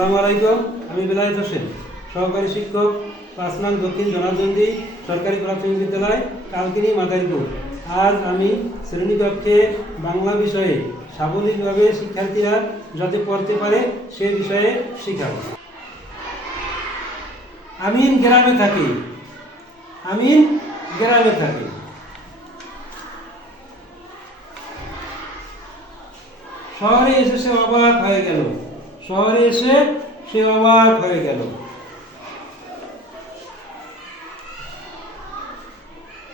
আসসালামু আলাইকুম, আমি বেলায়েত হোসেন। সহকারী শিক্ষক, পাঁচ নং দক্ষিণ জনার্দন্দি সরকারি প্রাথমিক বিদ্যালয়, কালকিনি মাদারীপুর। আজ আমি শ্রেণীকক্ষে বাংলা বিষয়ে সাবলীলভাবে শিক্ষার্থীরা যাতে পড়তে পারে সে বিষয়ে শিখাব। আমিন গ্রামে থাকি। আমিন গ্রামে থাকি। শহরে এসে সে অবাক হয়ে গেল। শহরে এসে সে অবাক হয়ে গেল।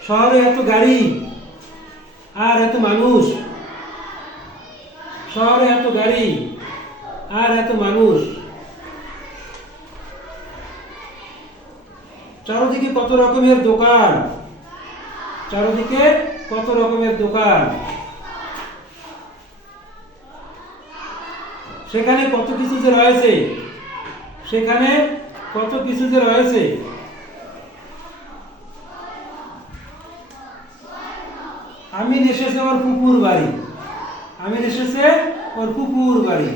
শহরে এত গাড়ি আর এত মানুষ। শহরে এত গাড়ি আর এত মানুষ। চারদিকে কত রকমের দোকান। চারদিকে কত রকমের দোকান। সেখানে কত কিছু যে রয়েছে? সেখানে কত কিছু যে রয়েছে? আমিন এসেছে ওর কুকুর বাড়ি। আমিন এসেছে ওর কুকুর বাড়ি।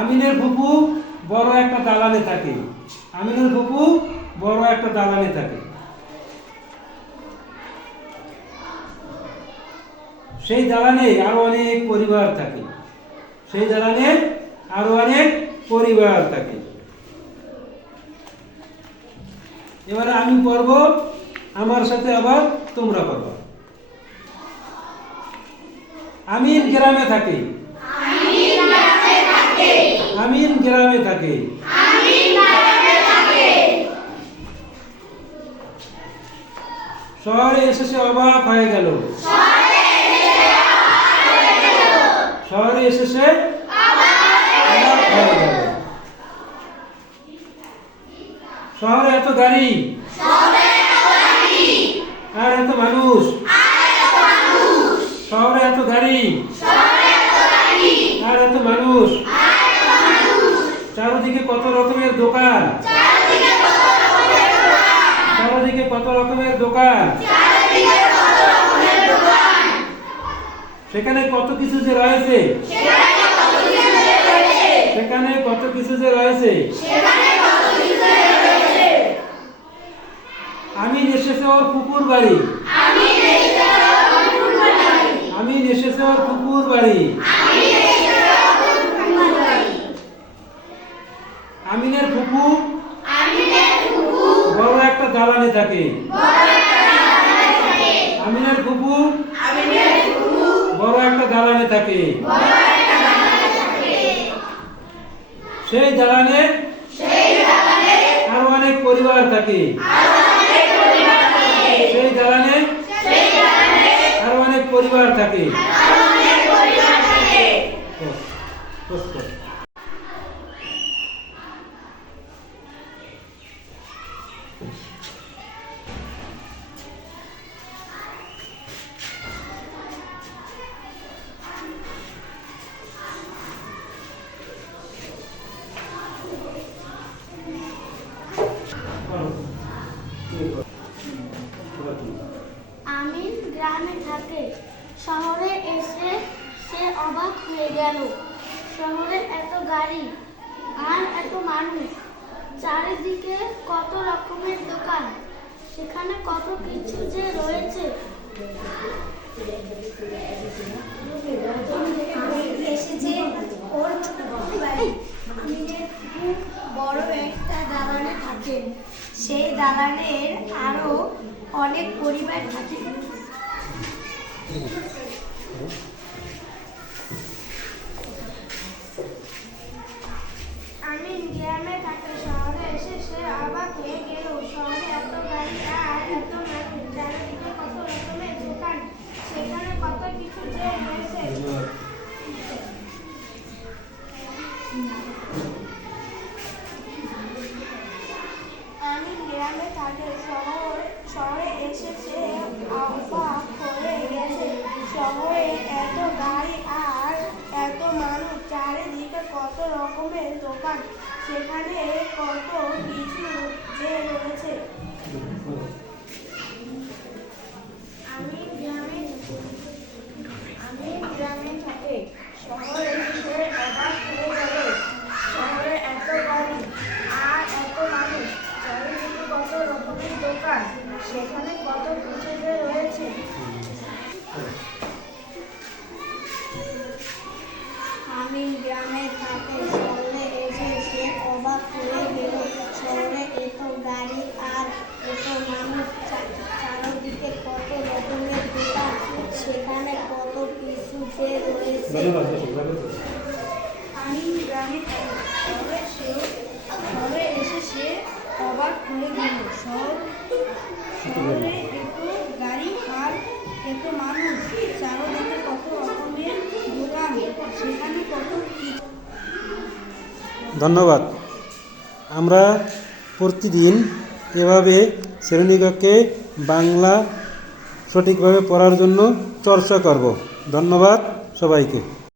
আমিনের ফুপু বড় একটা দালানে থাকে। আমিনের ফুপু বড় একটা দালানে থাকে। সেই দালানে আরও অনেক পরিবার থাকে। সেই দালানে আরও অনেক পরিবার থাকে। এবারে আমি পড়ব আমার সাথে আবার তোমরা পড়বা। আমিন গ্রামে থাকে। আমিন গ্রামে থাকে। শহরে এসে সে অবাক হয়ে গেল। শহরে এসে সে অবাক গেল শহরে এত গাড়ি? আর এত মানুষ? শহরে এত গাড়ি? আর এত মানুষ? চারদিকে কত রকমের দোকান? চারদিকে কত রকমের দোকান? সেখানে কত কিছু যে রয়েছে? সেখানে কত কিছু যে রয়েছে? আমি এসেছে ওর কুকুর বাড়ি। আমি এসেছে ওর কুকুর বাড়ি। আমিনের ফুপু বড় একটা দালানে থাকে। আমিনের ফুপু একটা দালানে থাকে। সেই দালানে আরও অনেক পরিবার থাকে। সেই দালানে আরও অনেক পরিবার থাকে। শহরে এসে সে অবাক হয়ে গেল। শহরে এত গাড়ি আর এত মানুষ। চারিদিকে কত রকমের দোকান। সেখানে কত কিছু যে রয়েছে। বড় একটা দালানে থাকেন সেই দালানের আরও অনেক পরিবার থাকে। আমিন রকমের দোকান, সেখানে কত কিছু যে রয়েছে। আমি গ্রামে আমি গ্রামে থাকে। শহরে শহরে এত আর এত মানুষ কত রকমের দোকান এসে সে অবাক হয়ে গেল শহরে এত গাড়ি আর এত মানুষ চারদিকে কত রকমের দোকান সেখানে কত রয়েছে ধন্যবাদ দর্শক ধন্যবাদ। আমি গ্রামে শহরে সে শহরে এসে সে অবাক হয়ে গেল শহর শহরে এত গাড়ি আর এত মানুষ চারদিকে কত রকমের দোকান সেখানে কত কিছু ধন্যবাদ। আমরা প্রতিদিন এভাবে শ্রেণীকক্ষে বাংলা সঠিকভাবে পড়ার জন্য চর্চা করব। ধন্যবাদ সবাইকে।